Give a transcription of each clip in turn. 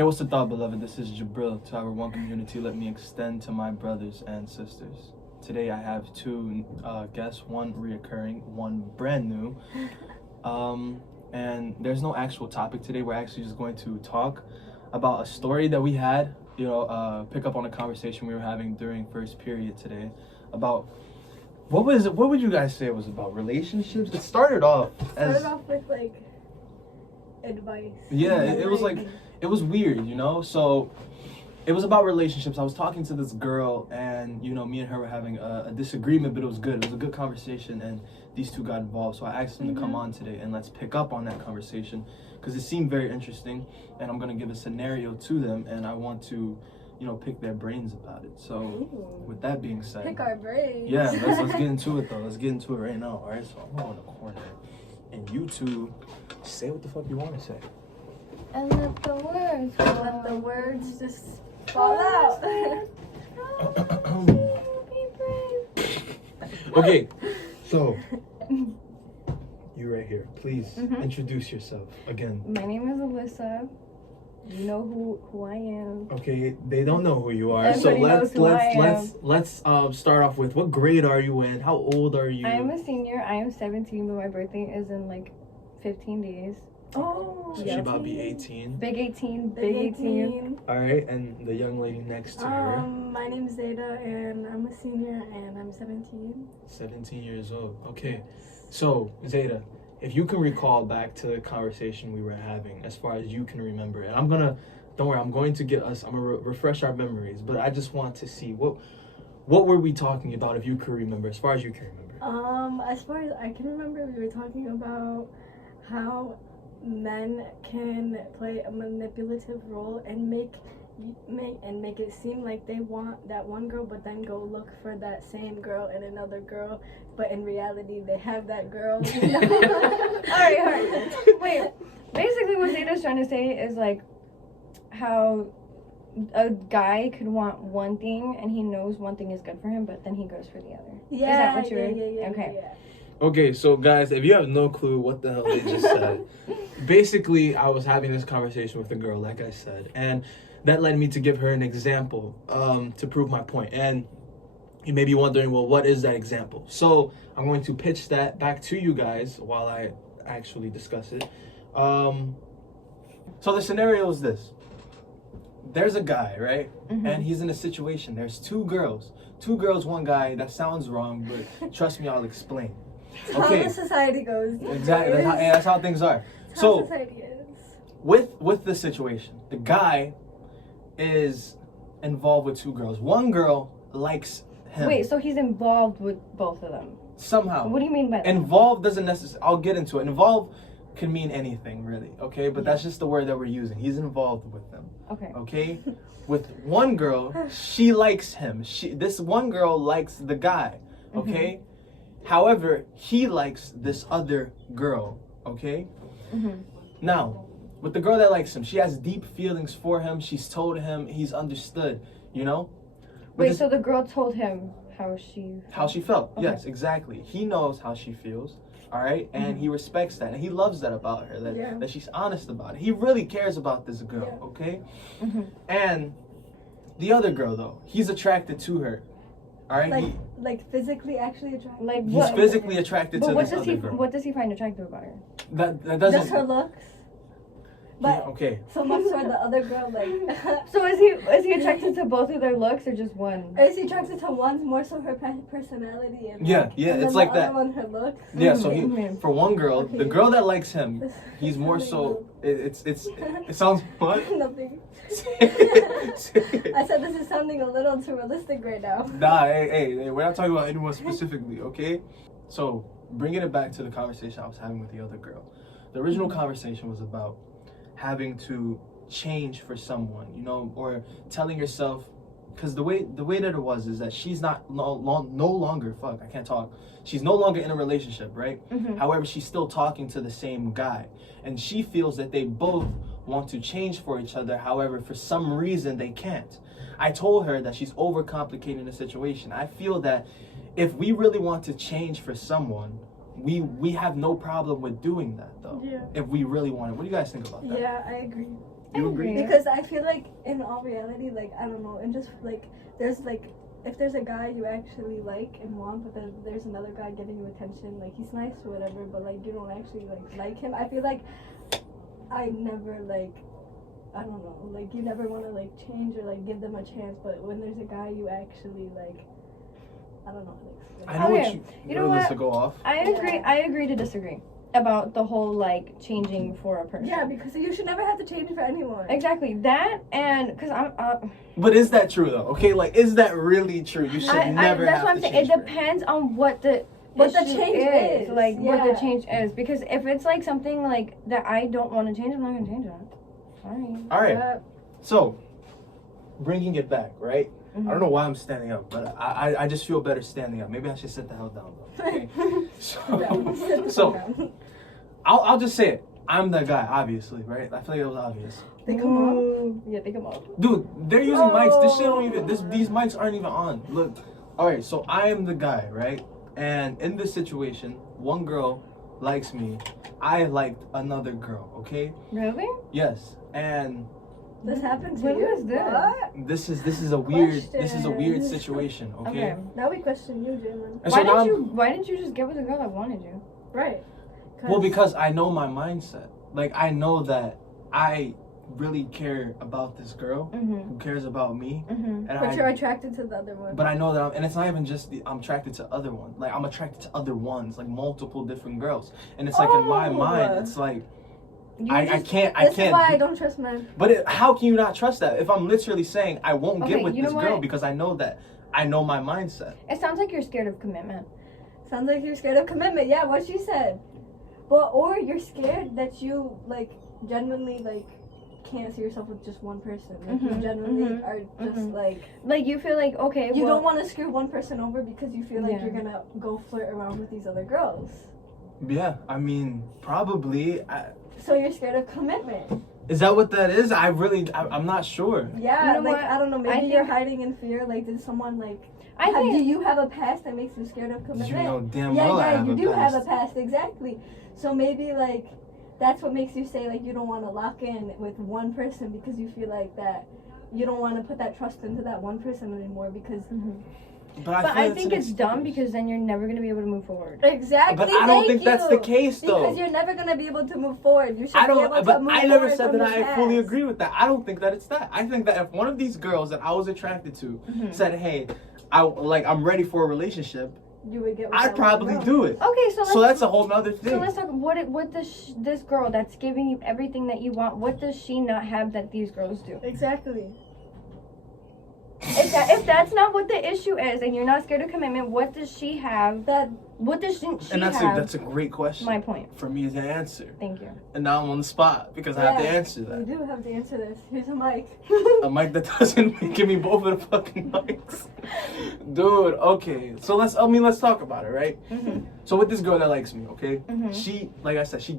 Hey, what's the thought, beloved? This is Gabril. To our one community, let me extend to my brothers and sisters. Today I have two guests, one reoccurring, one brand new. And there's no actual topic today. We're actually just going to talk about a story that we had, pick up on a conversation we were having during first period today about what would you guys say it was about? Relationships? It started off with like advice. Yeah, it was like, it was weird, So it was about relationships. I was talking to this girl, and me and her were having a disagreement, but it was good. It was a good conversation, and these two got involved. So I asked them to come on today, and let's pick up on that conversation because it seemed very interesting. And I'm gonna give a scenario to them, and I want to, pick their brains about it. So with that being said, Pick our brains. yeah, let's get into it though. Let's get into it right now. All right. So I'm going to the corner, and you two say what the fuck you want to say. And let the words just fall out. Okay, so you right here. Please introduce yourself again. My name is Alyssa. You know who I am. Okay, they don't know who you are. Everybody knows who I am. Let's start off with what grade are you in? How old are you? I am a senior. I am 17, but my birthday is in like 15 days. Oh, so yeah. she's about to be 18. Big 18. All right, and the young lady next to her. My name's Zeta, and I'm a senior, and I'm 17. 17 years old. Okay, so Zeta, if you can recall back to the conversation we were having, as far as you can remember, and don't worry, I'm going to refresh our memories, but I just want to see what were we talking about, if you could remember, as far as you can remember. As far as I can remember, we were talking about how men can play a manipulative role and make it seem like they want that one girl, but then go look for that same girl in another girl, but in reality they have that girl. All right. Wait. Basically, what Zeta's trying to say is like how a guy could want one thing and he knows one thing is good for him, but then he goes for the other. Yeah. Is that what you were? Yeah. Okay. Yeah. Okay, so guys, if you have no clue what the hell they just said, basically I was having this conversation with a girl, like I said, and that led me to give her an example to prove my point. And you may be wondering, well, what is that example? So I'm going to pitch that back to you guys while I actually discuss it. So the scenario is this. There's a guy, right? And he's in a situation. There's two girls, one guy. That sounds wrong, but trust me, I'll explain. Okay. How the society goes. Exactly. That's how things are. That's how society is. With the situation, the guy is involved with two girls. One girl likes him. Wait, so he's involved with both of them? Somehow. What do you mean by that? Involved doesn't necessarily... I'll get into it. Involved can mean anything, really, okay? But that's just the word that we're using. He's involved with them. Okay? With one girl, she likes him. This one girl likes the guy, okay? However, he likes this other girl, okay? Now, with the girl that likes him, she has deep feelings for him. She's told him, he's understood, Wait, so the girl told him how she felt? Okay. Yes, exactly. He knows how she feels, all right? And he respects that. And he loves that about her, that she's honest about it. He really cares about this girl, okay? And the other girl, though, he's attracted to her, all right? Like physically actually attracted? Like he's what? physically attracted to this other girl. What does he find attractive about her? That doesn't... Just her looks? But okay. So much for the other girl, like. So is he attracted to both of their looks or just one? Is he attracted to one more so her personality and and it's like that. Other one her looks. Yeah, so for one girl, the girl that likes him, he's more so. It sounds what? Nothing. I said this is sounding a little too realistic right now. Nah, hey, we're not talking about anyone specifically, okay? So bringing it back to the conversation I was having with the other girl. The original conversation was about having to change for someone, or telling yourself, because the way that it was is that she's no longer she's no longer in a relationship, right? However, she's still talking to the same guy, and she feels that they both want to change for each other. However, for some reason they can't. I told her that she's overcomplicating the situation. I feel that if we really want to change for someone, we have no problem with doing that, though. Yeah. If we really want it. What do you guys think about that? Yeah, I agree. You I agree? agree. Because I feel like in all reality, like I don't know, and just like there's like if there's a guy you actually like and want, but then there's another guy giving you attention, like he's nice or whatever, but like you don't actually like him. I feel like I never like I don't know, like you never want to like change or like give them a chance, but when there's a guy you actually like, I don't know. I know Okay, what you know really what? to go off. I agree. Yeah. I agree to disagree about the whole like changing for a person. Yeah, because you should never have to change for anyone. Exactly that, and because I'm. But is that true though? Okay, like is that really true? You should never that's have what I'm to saying. change. It depends on what the issue change is, like what yeah. the change is. Because if it's like something like that I don't want to change, I'm not gonna change it. Sorry. All right. Yeah. So, bringing it back, right? Mhm. I don't know why I'm standing up, but I just feel better standing up. Maybe I should sit the hell down though. Okay? So I'll just say it. I'm that guy, obviously, right? I feel like it was obvious. They come up. Ooh. Yeah, they come up. Dude, they're using mics. This shit don't even. These mics aren't even on. Look. All right, so I am the guy, right? And in this situation, one girl likes me. I liked another girl. Okay. Really? Yes. And This happened to When you? was this? What? this is a weird Questions. situation. Okay. Okay. Now we question you, Jalen. And Why so now why didn't you just get with the girl that wanted you? Right. well, because I know my mindset. Like I know that I really care about this girl Mhm. who cares about me, Mhm. and But you're attracted to the other one. But I know that and it's not even just I'm attracted to other ones. Like I'm attracted to other ones, like multiple different girls. And it's like in my Oh. mind, it's like You I just- can't. This is why I don't trust men. But how can you not trust that? If I'm literally saying I won't Okay, get with you know this girl what? because I know that I know my mindset. It sounds like you're scared of commitment. Sounds like you're scared of commitment. Yeah, what she said. But or you're scared that you like genuinely like can't see yourself with just one person. Like you Mhm, genuinely mhm, are just mhm. like Like you feel like okay, you well, don't want to screw one person over because you feel like Yeah. you're gonna go flirt around with these other girls. Yeah, I mean, probably. So you're scared of commitment. Is that what that is? I'm not sure. Yeah, You know like what? I don't know. Maybe I you're think- hiding in fear. Like did someone like? I do think you have a past that makes you scared of commitment? You know damn yeah, well I yeah, have you a do past. have a past, exactly. So maybe like that's what makes you say like you don't want to lock in with one person because you feel like that you don't want to put that trust into that one person anymore because But I, but feel I it's think an it's dumb excuse. because then you're never gonna be able to move forward. exactly. But I don't think that's the case though. Because you're never gonna be able to move forward. You should I be able don't, to but move I never forward said from that your I fully past. agree with that. I don't think that it's that. I think that if one of these girls that I was attracted to Mhm. said, "Hey, I'm ready for a relationship," You would get. With I'd that probably one do it. Okay, so let's So that's a whole nother so thing. let's talk. What does this girl that's giving you everything that you want? What does she not have that these girls do? Exactly. If that's not what the issue is, and you're not scared of commitment, what does she have? That What does she And that's have? that's a great question My point. for me to answer. Thank you. And now I'm on the spot because I have to Yeah, answer you that. do have to answer this. Here's a mic. A mic that doesn't give me both of the fucking mics. Dude, okay. So let's talk about it, right? Mhm. So with this girl that likes me, okay? Mhm. She, like I said, she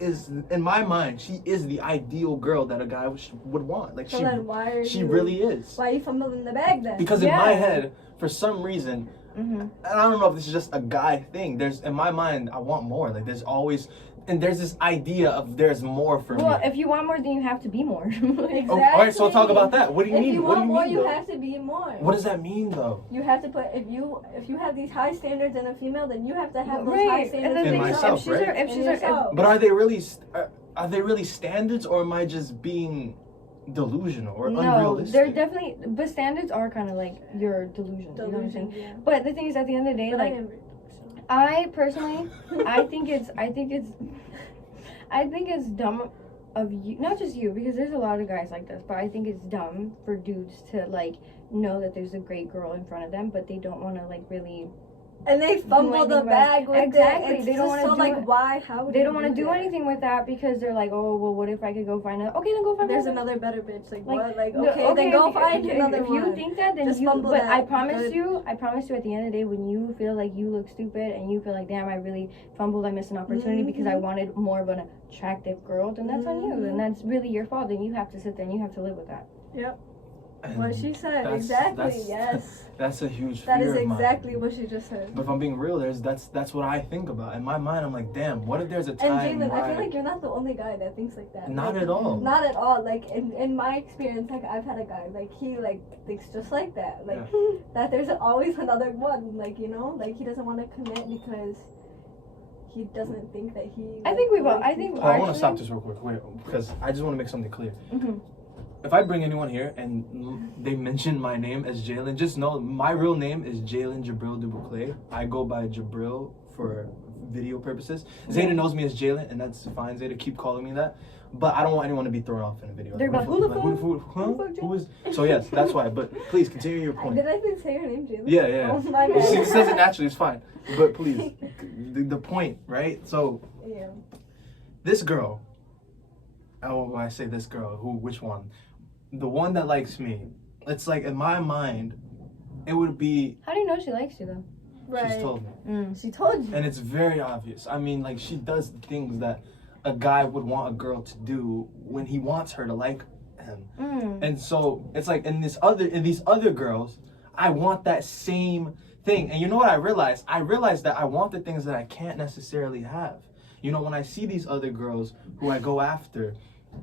is, in my mind, she is the ideal girl that a guy would want. Like So then why are she you? really is. Why are you fumbling the bag then? Because in my Yeah. head, for some reason, Mhm. and I don't know if this is just a guy thing. There's in my mind, I want more. Like there's always, and there's this idea of there's more for Well, me. if you want more, then you have to be more. Exactly. Oh, all right, so talk about that. What do you If mean? you What want do you more, mean? you though? have to be more. What does that mean though? You have to put if you have these high standards in a female, then you have to have those high Right, and standards the In thing is, myself, if she's right? a, if in she's yourself. But are they really standards, or am I just being delusional or no, unrealistic? they're definitely. But standards are kind of like your delusions. You know what I'm saying? Delusion, yeah. But the thing is, at the end of the day, But like I am. I personally, I think it's dumb of you, not just you, because there's a lot of guys like this, but I think it's dumb for dudes to like know that there's a great girl in front of them, but they don't want to like really. And they fumble anything the about- bag with Exactly, it. It's they don't just wanna so do like it. why? How would They you don't want to do that? anything with that because they're like, oh well, what if I could go find a? Okay, then go find. There's another. another better bitch. Like, Like, what? Like No, okay, then go if- find if, another if one. you think that, then Just you. fumble But that I promise good- you, at the end of the day, when you feel like you look stupid and you feel like, damn, I really fumbled, I missed an opportunity because I Mhm. wanted more of an attractive girl, then that's on you, Mhm. and that's really your fault. Then you have to sit there and you have to live with that. Yep. And What she said, that's- exactly, that's- yes. That's a huge fear That is of mine. exactly what she just said. But if I'm being real, that's what I think about. In my mind, I'm like, damn, what if there's a time And Jalen, where I feel like you're not the only guy that thinks like that. Not Like, at all. Not at all. Like in my experience, like I've had a guy, like he like thinks just like that. Like that there's always another one. Like, you know, like he doesn't want to commit because he doesn't think that he. I think we've all. I think. Oh, I want to actually- stop this real quick, wait, because I just want to make something clear. Mhm. If I bring anyone here and they mention my name as Jalen, just know my real name is Jalen Gabril Dubuclay. I go by Gabril for video purposes. Zeta knows me as Jalen, and that's fine. Zeta, keep calling me that. But I don't want anyone to be thrown off in a video. They're like, who is? So yes, that's why. But please continue your point. Did I even say her name, Jalen? Yeah, yeah. Oh my She god. says it naturally. It's fine. But please, the point, right? So Yeah. this girl. Oh, when I say this girl, which one? The one that likes me. It's like in my mind, it would be. How do you know she likes you though? Right. She's told me, She told you. and it's very obvious. I mean, like she does things that a guy would want a girl to do when he wants her to like him. And so it's like in these other girls, I want that same thing. And you know what I realized? I realized that I want the things that I can't necessarily have. You know, when I see these other girls who I go after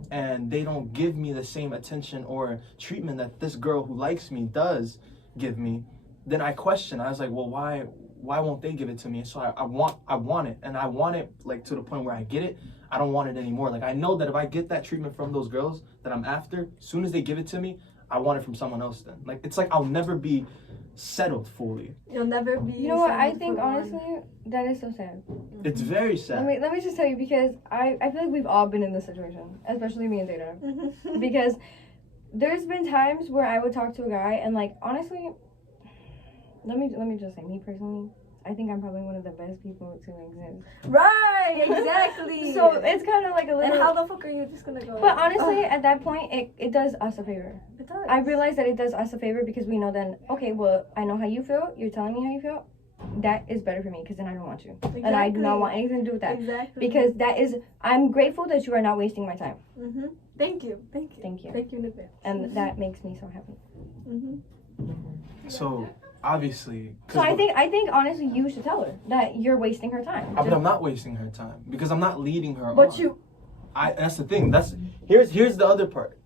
and they don't give me the same attention or treatment that this girl who likes me does give me, then I question. I was like, well, why won't they give it to me? So I want it, and I want it like to the point where I get it. I don't want it anymore. Like I know that if I get that treatment from those girls that I'm after, as soon as they give it to me, I want it from someone else. Then like it's like I'll never be settled fully. You'll never be. You know what? I settled think for one. honestly, that is so sad. It's very sad. Let me just tell you, because I feel like we've all been in this situation, especially me and Zeta. Because there's been times where I would talk to a guy and like honestly, let me just say, me personally, I think I'm probably one of the best people to exist. Right, exactly. So it's kind of like a little. And how the fuck are you just gonna go? But honestly, at that point, it does us a favor. It does. I realize that it does us a favor because we know then, okay, well, I know how you feel. You're telling me how you feel. That is better for me because then I don't want you. Exactly. And I do not want anything to do with that. Exactly. Because that is, I'm grateful that you are not wasting my time. Thank you. Thank you. Thank you. Thank you in advance. And that makes me so happy. So obviously. So I think honestly, you should tell her that you're wasting her time. But I'm not wasting her time because I'm not leading her But on. you. That's the thing. Here's the other part.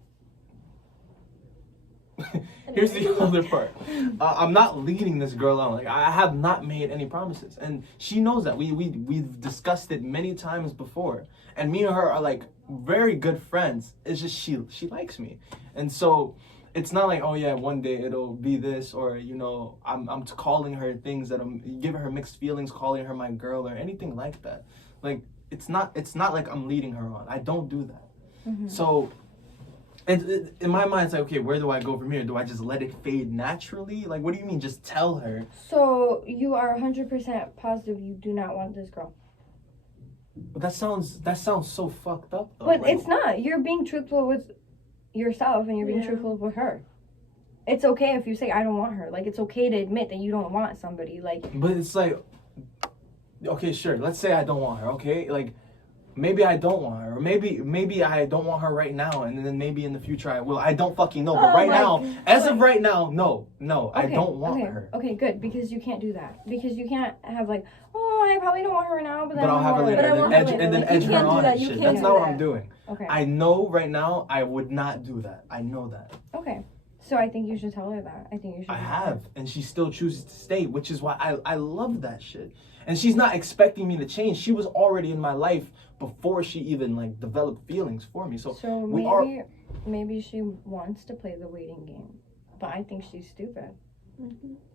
Here's the other part. I'm not leading this girl on. Like I have not made any promises, and she knows that. We've discussed it many times before, and me and her are like very good friends. It's just she likes me, and so it's not like, oh yeah, one day it'll be this, or you know, I'm calling her things that I'm giving her mixed feelings, calling her my girl or anything like that. Like it's not like I'm leading her on. I don't do that. So. And in my mind, it's like, okay, where do I go from here? Do I just let it fade naturally? Like, what do you mean, just tell her? So you are 100% positive you do not want this girl. But that sounds so fucked up, though. But Like, it's not. You're being truthful with yourself and you're being Yeah. truthful with her. It's okay if you say, I don't want her. Like, it's okay to admit that you don't want somebody. Like, But it's like, okay, sure. Let's say I don't want her. Okay, like maybe I don't want her, or maybe I don't want her right now, and then maybe in the future I will. I don't fucking know. But right now, as of right now, no, I don't want her. Okay, good, because you can't do that. Because you can't have like, oh, I probably don't want her now, but then But I'll have her later, But I and want then her edge, later. and then Like, you edge her can't do on that. and You shit. can't That's do not what that. I'm doing. Okay. I know right now I would not do that. I know that. Okay. So I think you should tell her that. I think you should. I have, and she still chooses to stay, which is why I love that shit. And she's not expecting me to change. She was already in my life before she even like developed feelings for me. So maybe she wants to play the waiting game, but I think she's stupid.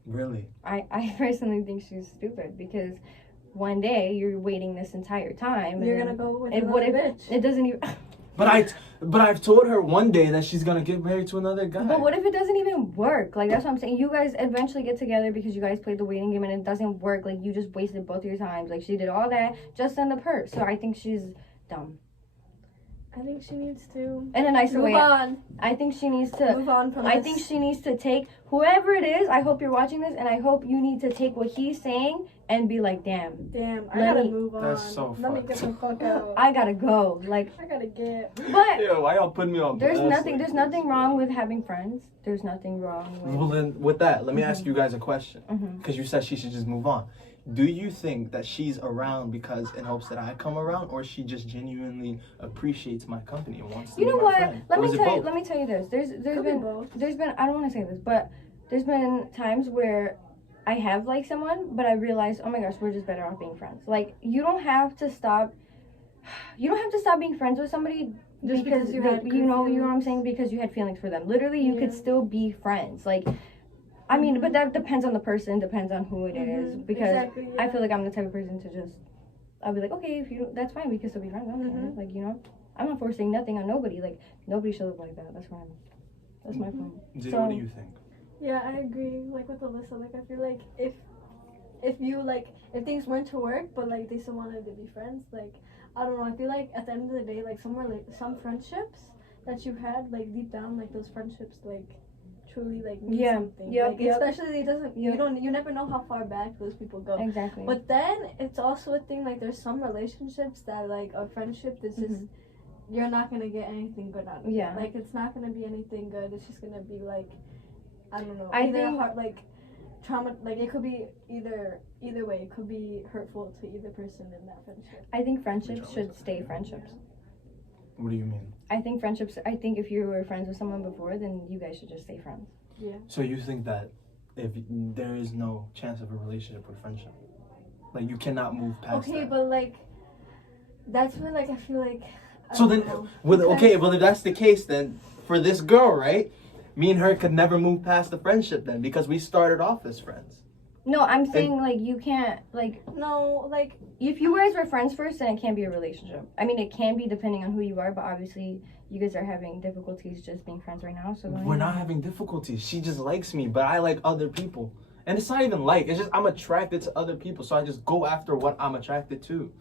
Really. I personally think she's stupid because one day you're waiting this entire time. You're and gonna go with and another what if bitch. it doesn't even? But I've told her one day that she's gonna get married to another guy. But what if it doesn't even work? Like, that's what I'm saying. You guys eventually get together because you guys played the waiting game and it doesn't work. Like, you just wasted both of your times. Like, she did all that just on the purse. So I think she's dumb. I think she needs to in a nicer move way. on. I think she needs to. Move on from I this. think she needs to take whoever it is. I hope you're watching this, and I hope you need to take what he's saying and be like, damn, Damn, I Let gotta me- move on. That's so Let me fucked. get the fuck out. I gotta go. Like, I gotta get. but Yeah, why y'all putting me on there's blast nothing. like There's this? nothing wrong with having friends. There's nothing wrong Well, with. then, with that, let me ask you guys a question. Mhm. Because you said she should just move on. Do you think that she's around because in hopes that I come around, or she just genuinely appreciates my company and wants to You be know my what? friend? Let Or me is it tell you. both? Let me tell you this. There's Could be been both. there's been I don't want to say this, but there's been times where I have liked someone, but I realized, oh my gosh, we're just better off being friends. Like, you don't have to stop. You don't have to stop being friends with somebody Just because you had you know good what I'm feelings. saying, because you had feelings for them. Literally, you could Yeah. still be friends. Like, I mean, but that depends on the person, depends on who it is. Mhm, Because exactly, I yeah. feel like I'm the type of person to just, I'll be like, okay, if you, that's fine, we can still be friends. I don't care. Mhm. Like, you know, I'm not forcing nothing on nobody. Like, nobody should live like that. That's my Mm-hmm. point. Jay, So- what do you think? Yeah, I agree. Like with Alyssa, like I feel like if you like if things weren't to work, but like they still wanted to be friends, like I don't know. I feel like at the end of the day, like some friendships that you had, like deep down, like those friendships, like truly like mean Yeah. something. Yep, Like, yep. especially it doesn't. Yep. You never know how far back those people go. Exactly. But then it's also a thing. Like there's some relationships that like a friendship that's just you're not gonna get anything good out of. Mm-hmm. Yeah. Like it's not gonna be anything good. It's just gonna be like I don't know. I either think- hard, like trauma. Like it could be either way. It could be hurtful to either person in that friendship. I think friendships should stay friendships. What do you mean? I think if you were friends with someone before, then you guys should just stay friends. Yeah. So you think that if there is no chance of a relationship with friendship, like you cannot move past Okay, that? but like that's where like I feel like. I So don't then, know. okay, well if that's the case, then for this girl, right? Me and her could never move past the friendship then, because we started off as friends. No, I'm saying like you can't like No, like if you guys were friends first, then it can't be a relationship. I mean, it can be depending on who you are, but obviously you guys are having difficulties just being friends right now. So We're not having difficulties. She just likes me, but I like other people. And it's not even like, it's just I'm attracted to other people, so I just go after what I'm attracted to.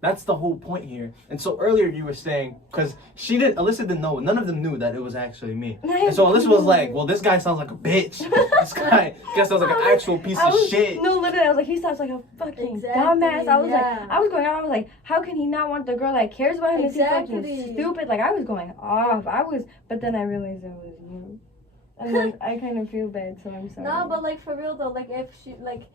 That's the whole point here. And so earlier you were saying, because Alyssa didn't know, none of them knew that it was actually me. And so Alyssa was like, well, this guy sounds like a bitch. this guy sounds like an actual piece of shit. No, literally, I was like, he sounds like a fucking Exactly, dumbass. I was yeah. like, I was going on. I was like, how can he not want the girl that cares about him? Is he Exactly. fucking stupid? Like, I was going off. But then I realized it was you. And then I kind of feel bad, so I'm sorry. no, but like for real though, like if she like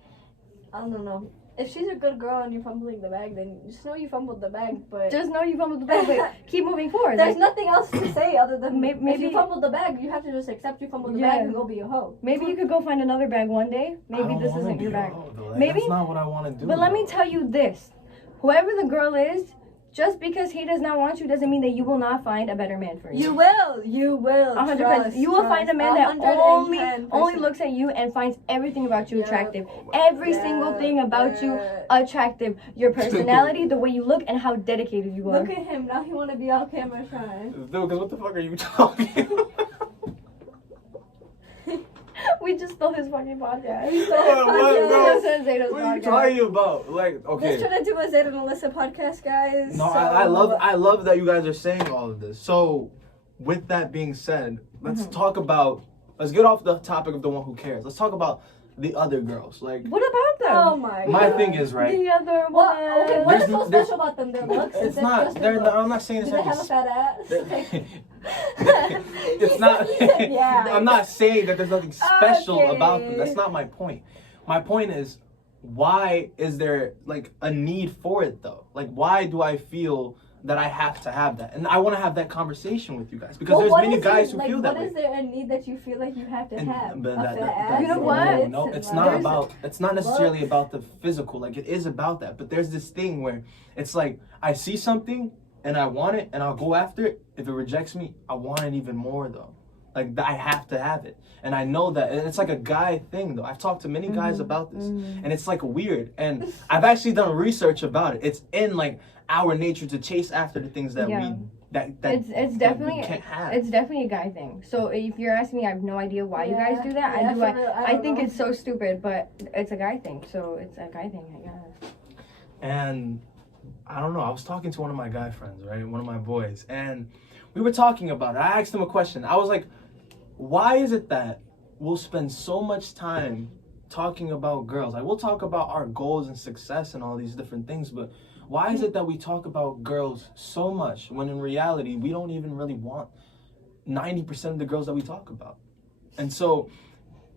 I don't know. If she's a good girl and you're fumbling the bag, then just know you fumbled the bag. But just know you fumbled the bag, but keep moving forward. there's Like, nothing else to say other than if Maybe- you fumbled the bag, you have to just accept you fumbled the Yeah. bag and go be a hoe. maybe you could go find another bag one day. Maybe this isn't your bag. Maybe- That's not what I want to do. But let me tell you this. Whoever the girl is, just because he does not want you doesn't mean that you will not find a better man for you. You will. 100%. You will find a man that only looks at you and finds everything about you Yeah. attractive. Every single thing about you attractive. Your personality, the way you look, and how dedicated you are. Look at him now. He want to be on camera trying. Dude, because what the fuck are you talking about? We just stole his fucking podcast. What, bro? This is Zeta's What are you podcast. talking about? Like, okay. Let's try to do a Zeta and Alyssa podcast, guys. No, So- I love that you guys are saying all of this. So, with that being said, let's talk about. Let's get off the topic of the one who cares. Let's talk about the other girls. Like, What about them? Oh my my god. thing is right. The other What? one. Okay, what is so There's- special about them? Their looks? Is It's it not. just their They're. looks? I'm not saying it's Do they like. have a fat ass? It's not. Yeah. I'm not saying that there's nothing special Okay. about them. That's not my point. My point is, why is there like a need for it though? Like, why do I feel that I have to have that? And I want to have that conversation with you guys because Well, there's what many is guys it- who like, feel that What way. is there a need that you feel like you have to And- have? but A that- fat that- ass? You know and what? tits No, and, it's like- not about. It's not necessarily looks. about the physical. Like it is about that, but there's this thing where it's like I see something and I want it and I'll go after it. If it rejects me, I want it even more though. Like I have to have it, and I know that. And it's like a guy thing though. I've talked to many guys about this, and it's like weird. And I've actually done research about it. It's in like our nature to chase after the things that Yeah. we that It's that definitely we can't have. It's definitely a guy thing. So if you're asking me, I have no idea why you guys Yeah, do that. yeah, I do. for real, I I don't think know. it's so stupid, but it's a guy thing. So it's a guy thing, I guess. And I don't know. I was talking to one of my guy friends, right? One of my boys, and we were talking about it. I asked him a question. I was like, why is it that we'll spend so much time talking about girls? Like, we'll talk about our goals and success and all these different things, but why is it that we talk about girls so much when in reality we don't even really want 90% of the girls that we talk about? And so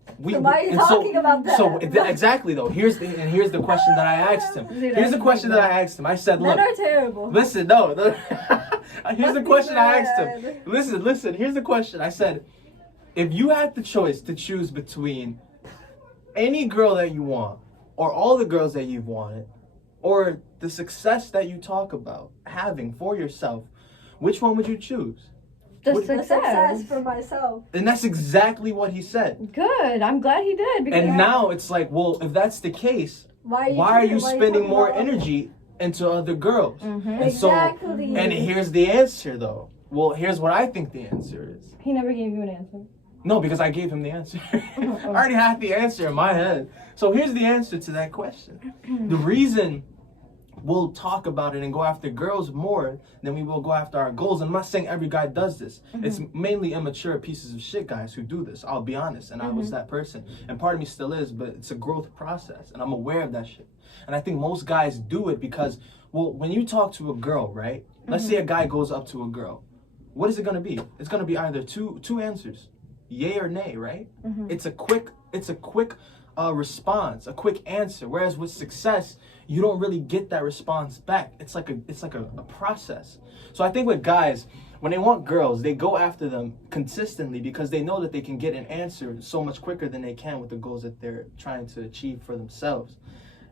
So why are you talking about that? So exactly though. Here's the question that I asked him. Here's the question that I asked him. I said, look. Men are terrible. Listen, no. Here's the question I asked him. Listen. Here's the question. I said, if you had the choice to choose between any girl that you want, or all the girls that you've wanted, or the success that you talk about having for yourself, which one would you choose? The Success success. for myself. And that's exactly what he said. Good. I'm glad he did. Because And now it's like, well, if that's the case, why are you spending more energy into other girls? Mm-hmm. And Exactly. and here's the answer though. Well, here's what I think the answer is. He never gave you an answer. No, because I gave him the answer. I already had the answer in my head. So here's the answer to that question. The reason we'll talk about it and go after girls more than we will go after our goals. And I'm not saying every guy does this. It's mainly immature pieces of shit guys who do this. I'll be honest. And I was that person. And part of me still is, but it's a growth process. And I'm aware of that shit. And I think most guys do it because, well, when you talk to a girl, right? Let's say a guy goes up to a girl. What is it going to be? It's going to be either two answers. Yay or nay, right? It's a quick response, a quick answer. Whereas with success, you don't really get that response back. It's like a process. So I think with guys, when they want girls, they go after them consistently because they know that they can get an answer so much quicker than they can with the goals that they're trying to achieve for themselves.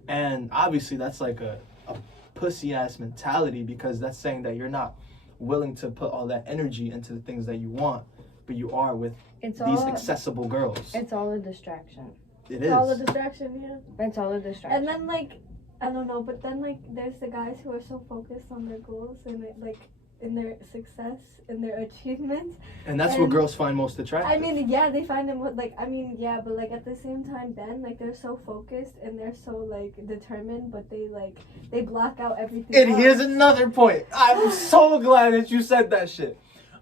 And obviously that's like a pussy ass mentality because that's saying that you're not willing to put all that energy into the things that you want, but you are with these accessible girls. It's all a distraction. It is. All the distraction, yeah. It's all a distraction. And then like, I don't know, but then like, there's the guys who are so focused on their goals and like in their success, in their achievements. And that's what girls find most attractive. I mean, yeah, they find them but like at the same time, Ben, like they're so focused and they're so like determined, but they block out everything. And else. here's another point. I'm so glad that you said that shit.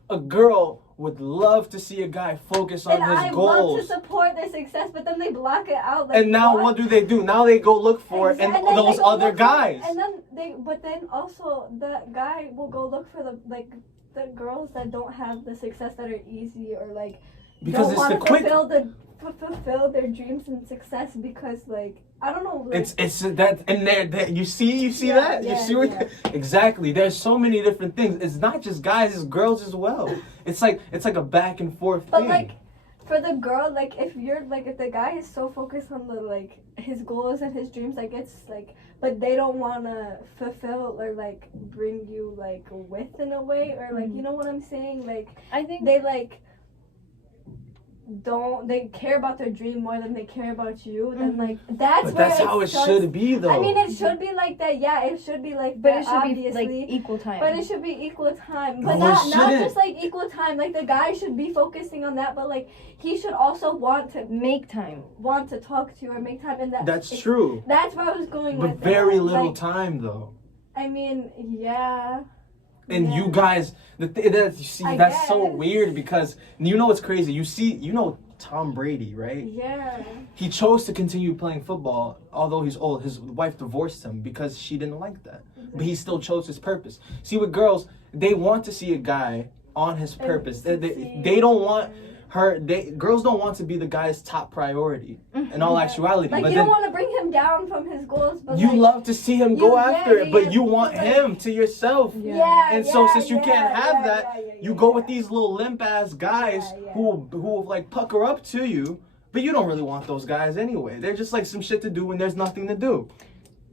A girl would love to see a guy focus on his goals. I want to support their success, but then they block it out. Like, and now what do? Now they go look for it and those other guys. And then also the guy will go look for the girls that don't have the success that are easy or like because don't it's the want quick fulfill their dreams and success because like I don't know. Like, it's that and there you see yeah, that yeah, you see what yeah. Exactly. There's so many different things. It's not just guys, it's girls as well. It's like a back and forth but thing. like for the girl, like if the guy is so focused on the like his goals and his dreams, like it's like, but they don't want to fulfill or like bring you like with in a way or like you know what I'm saying? Like I think they like. They care about their dream more than they care about you, then like that's how it should be though. I mean, it should be like that. Yeah, it should be like but that. it should obviously. be like equal time. But it should be equal time. But No, it not shouldn't. just like equal time. Like the guy should be focusing on that, but like he should also want to talk to you or make time. And that's true. That's where I was going with. But very that. little like, time though. I mean, yeah. And yeah. you guys, that's so guess. weird because you know what's crazy. You know Tom Brady, right? Yeah. He chose to continue playing football, although he's old. His wife divorced him because she didn't like that. But he still chose his purpose. See, with girls, they want to see a guy on his purpose. They don't want her. Girls don't want to be the guy's top priority. In all actuality, Like but you don't want to bring him down from his goals, but you like, love to see him go after it, but yeah, you want like, him to yourself. Yeah. And so since you can't have that, you go with these little limp ass guys who will like pucker up to you, but you don't really want those guys anyway. They're just like some shit to do when there's nothing to do.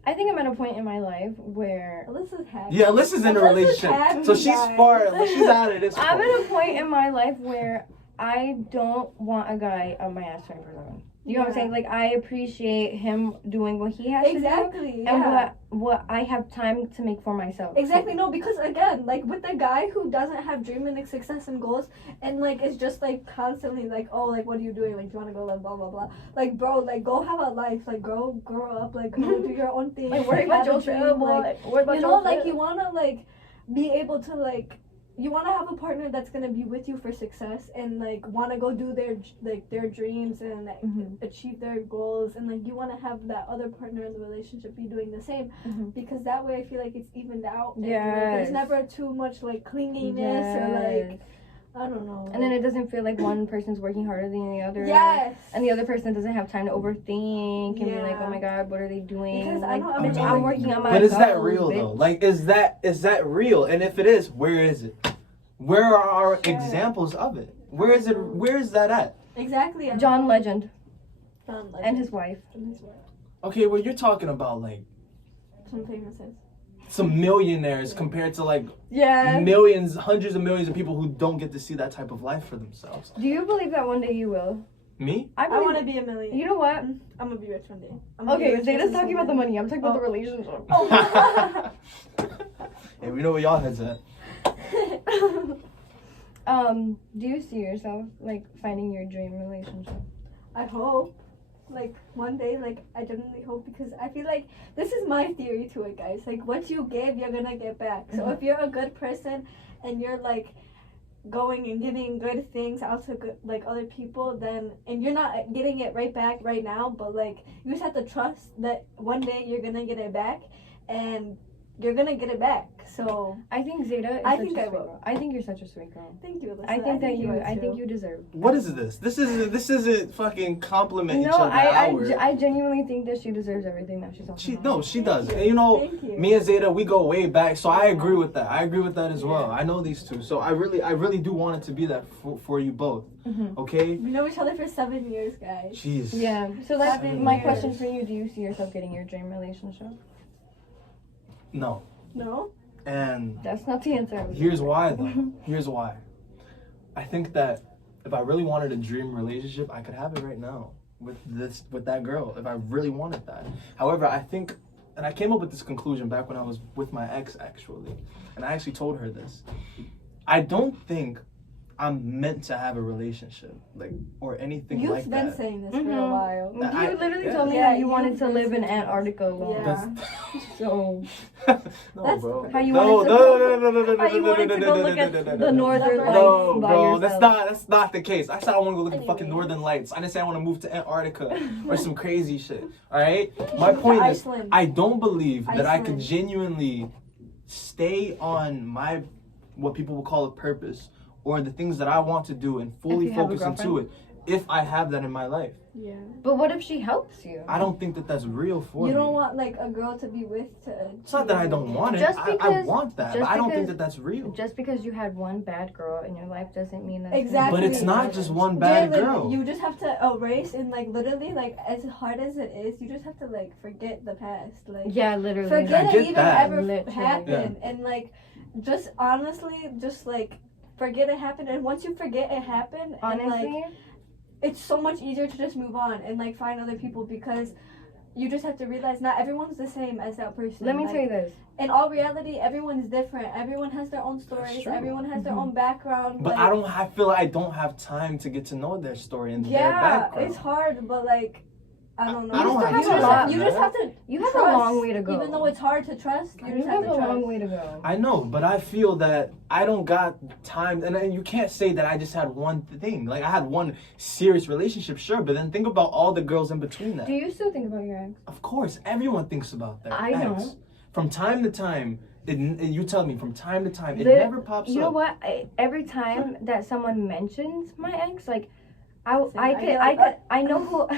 I think I'm at a point in my life where Alyssa's happy. Yeah, Alyssa's in a relationship, so she's far. She's out of this. I'm at a point in my life where I don't want a guy on my ass 24/7. You know what I'm saying? Like, I appreciate him doing what he has to do. Exactly. And Yeah. what I have time to make for myself. Exactly. No, because again, like with the guy who doesn't have dream and like success and goals, and like it's just like constantly like, oh, like what are you doing? Like, do you want to go like blah blah blah? Like, bro, like go have a life. Like, grow up. Like, go do your own thing. Like, worry about your dream. Like, Worry about you know, like you wanna like be able to like. You want to have a partner that's going to be with you for success and like want to go do their dreams and like, achieve their goals, and like you want to have that other partner in the relationship be doing the same, because that way I feel like it's evened out. Yeah. Like, there's never too much like clinginess or like I don't know. And then it doesn't feel like one person's working harder than the other. Yes. And the other person doesn't have time to overthink and be like, oh Yeah. my god, what are they doing? Because I like, know bitch, I'm I'm working on my But is that goals, real bitch. though? Like, is that real? And if it is, where is it? Where are our Sure. examples of it? Where is it? Where is that at? Exactly. John Legend John Legend. and his wife. Okay, well, you're talking about like Some famouses. some millionaires compared to like Yeah. millions, hundreds of millions of people who don't get to see that type of life for themselves. Do you believe that one day you will? Me? I I want believe. to be a millionaire. You know what? I'm gonna be rich one day. I'm gonna be Okay, rich Zayda's business talking about the woman. money. I'm talking about the relationship. Oh. Yeah, we know where y'all heads at. Do you see yourself like finding your dream relationship? I hope. Like one day, like I genuinely hope, because I feel like this is my theory to it, guys. Like what you give, you're gonna get back. So if you're a good person and you're like going and giving good things out to good, like other people, then and you're not getting it right back right now, but like you just have to trust that one day you're gonna get it back, and you're gonna get it back. So I think Zayda is I such think a I sweet will. girl. I think you're such a sweet girl. thank you, Alyssa. I think that you. are I think too. you deserve. What is this? This isn't fucking compliment each No, other. I genuinely think that she deserves everything that she's on. She does. you. And you know, Thank you. me and Zayda, we go way back, so I agree with that. I agree with that as well. I know these two, so I really do want it to be that for you both. Okay? We know each other for 7 years, guys. Jeez. Yeah. So that's 7 my years. question for you. Do you see yourself getting your dream relationship? No. No? And That's not the answer. here's why though. Here's why. I think that if I really wanted a dream relationship, I could have it right now with that girl if I really wanted that. However, I think, and I came up with this conclusion back when I was with my ex actually, and I actually told her this. I don't think I'm meant to have a relationship, like, or anything You've like been that. saying this for a while. You I- literally yeah. told me Yeah, how you wanted to you've live in been saying Antarctica alone. Yeah. That's So no, That's bro. how you no, wanted to no, how you wanted to go look at the northern lights No, by bro, yourself. that's not the case. I said I want to go look at the fucking Anyways. northern lights. I didn't say I want to move to Antarctica or some crazy shit. All right. My point is, Iceland. I don't believe that I could Iceland. genuinely stay on my what people would call a purpose or the things that I want to do and fully If you have a focus into it if I have that in my life. Yeah. But what if she helps you? I don't think that that's real for You me. don't want like a girl to be with to. It's not that I don't want it. Just I because- want that, just but I don't think because- that that's real. Just because you had one bad girl in your life doesn't mean that. Exactly. But it's not just one bad Jalen, girl. You just have to erase and like literally like as hard as it is, you just have to like forget the past. Like Yeah, literally. forget I it get even that. ever Literally. happened, and like just honestly, just like forget it happened. And once you forget it happened, and like Honestly, it's so much easier to just move on and like find other people, because you just have to realize not everyone's the same as that person. let me Like, tell you this. in all reality, everyone's different. Everyone has their own stories. true. Everyone has their Mhm. own background. But like, I feel like I don't have time to get to know their story and their yeah, background. it's hard, but like I don't know. I don't you have just, time, you just man. have to. You have trust, a long way to go. Even though it's hard to trust, you You just have have a to trust. long way to go. I know, but I feel that I don't got time, and then you can't say that I just had one thing. Like I had one serious relationship, sure, but then think about all the girls in between that. Do you still think about your ex? Of course, everyone thinks about that. I know. From time to time, you tell me from time to time, it Lit- never pops You up. know what? Every time that someone mentions my ex, like I know who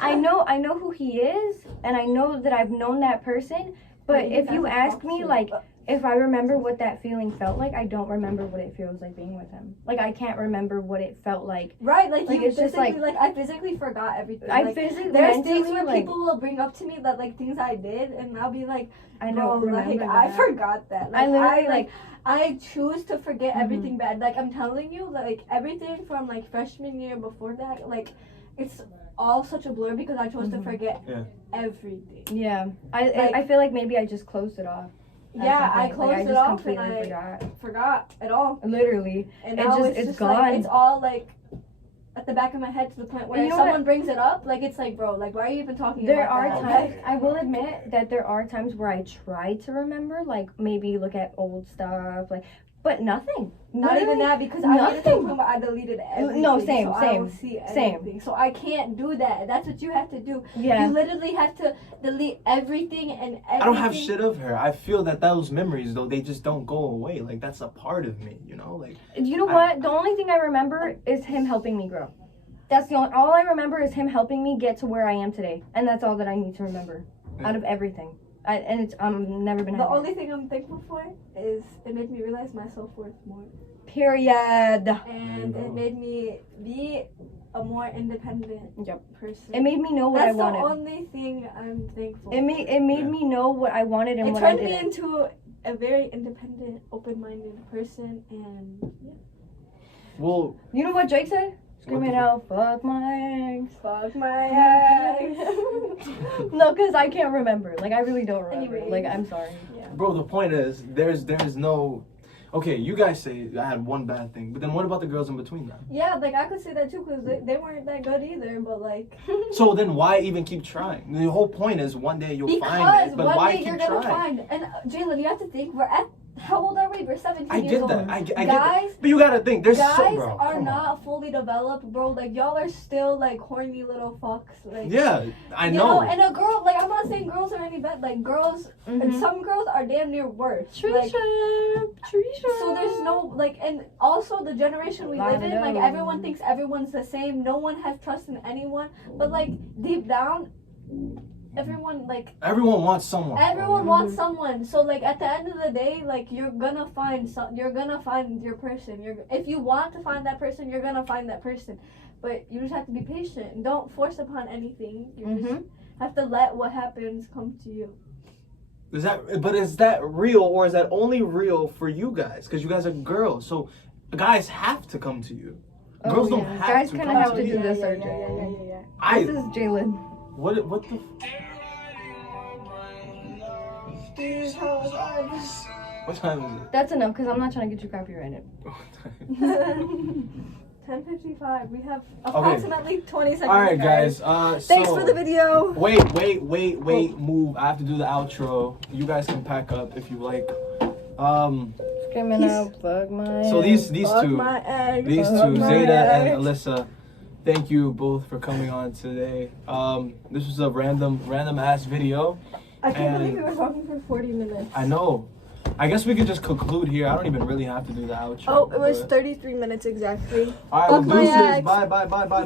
I know who he is, and I know that I've known that person. But if you ask me, like, if I remember what that feeling felt like, I don't remember what it feels like being with him. Like, I can't remember what it felt like. Right, like you it's just physically, like I physically forgot everything. I Like, physically, there's mentally, things where like, people will bring up to me that like things I did, and I'll be like, I bro, don't like remember I that. forgot that. Like, I literally, like, I choose to forget Mhm. everything bad. Like I'm telling you, like everything from like freshman year before that, like it's all such a blur because I chose to forget Yeah. everything. Yeah. Like- I feel like maybe I just closed it off. at Yeah, some I point. closed Like, I it just off and completely I forgot. forgot at all. Literally. And It now just- it's it's just gone. like it's all like at the back of my head to the point where And if you know someone brings it up, like it's like, bro, like why are you even talking There about are that? times, Like, I will admit that there are times where I try to remember, like maybe look at old stuff, like, but nothing. not even Literally that because I made it to the nothing. point where I deleted everything. No, same, so I same, don't see same. anything. So I can't do that. That's what you have to do. Yeah. You literally have to delete everything and everything. I don't have shit of her. I feel that those memories, though, they just don't go away. Like, that's a part of me, you know? Like, You know what? The only thing I remember is him helping me grow. That's the only, all I remember is him helping me get to where I am today. And that's all that I need to remember out of everything. And it's, never been The happy. only thing I'm thankful for is it made me realize my self-worth more. Period. And it made me be a more independent Yep. person. It made me know what That's I wanted. the only thing I'm thankful It made me know what I wanted and It what I turned me didn't. into a very independent, open-minded person, and yeah. well, You know what Drake said? Screaming the out, fuck my ex. Fuck my ex. No, because I can't remember. Like, I really don't remember. Anyways. Like, I'm sorry. bro, the point is, there's no... Okay, you guys say I had one bad thing, but then what about the girls in between that? Yeah, like I could say that too, because they weren't that good either, but like. So then why even keep trying? The whole point is one day you'll find Because it, but one why day keep you're gonna trying? find, and Jalen, you have to think, we're at, how old are we? We're 17 I years get old. that. I get Guys, that. But you gotta think, there's guys so, bro. are come on. not fully developed, bro. Like y'all are still like horny little fucks. Like Yeah, I you know. and a girl, like I'm not saying girls are any better. Like girls, and Mhm. some girls are damn near worse. Trisha. Like, Trisha. so there's no like, and also the generation we live in, like everyone thinks everyone's the same. No one has trust in anyone. But like deep down, everyone like. Everyone wants someone. Everyone wants someone, so like at the end of the day, like you're gonna find your person. If you want to find that person, you're gonna find that person, but you just have to be patient and don't force upon anything. You just have to let what happens come to you. Is that real, or is that only real for you guys? Because you guys are girls, so guys have to come to you. Girls don't have Guys to kinda come have to to you. do this surgery. Yeah. This is Jalen. What the? What time is it? That's enough because I'm not trying to get you copyrighted. 10:55. We have approximately 20 seconds. All right, guys. Thanks so, for the video. Wait. Move. I have to do the outro. You guys can pack up if you like. Screaming out, fuck my So these Fuck two, my egg. these Fuck two, my Zeta and egg. Alyssa. Thank you both for coming on today. This was a random ass video. I can't and- believe we were talking for 40 minutes. I know. I guess we could just conclude here. I don't even really have to do the outro. Oh, it was but- 33 minutes exactly. All right, Fuck well, my deuces. ex. Bye.